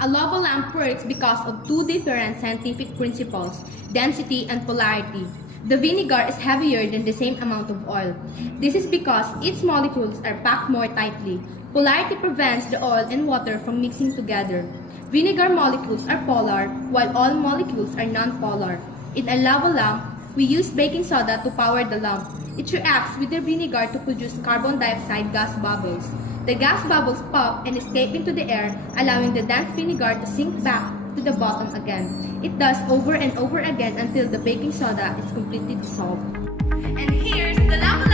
A lava lamp works because of two different scientific principles, density and polarity. The vinegar is heavier than the same amount of oil. This is because its molecules are packed more tightly. Polarity prevents the oil and water from mixing together. Vinegar molecules are polar, while oil molecules are non-polar. In a lava lamp, we use baking soda to power the lamp. It reacts with the vinegar to produce carbon dioxide gas bubbles. The gas bubbles pop and escape into the air, allowing the dense vinegar to sink back to the bottom again. It does over and over again until the baking soda is completely dissolved. And here's the lava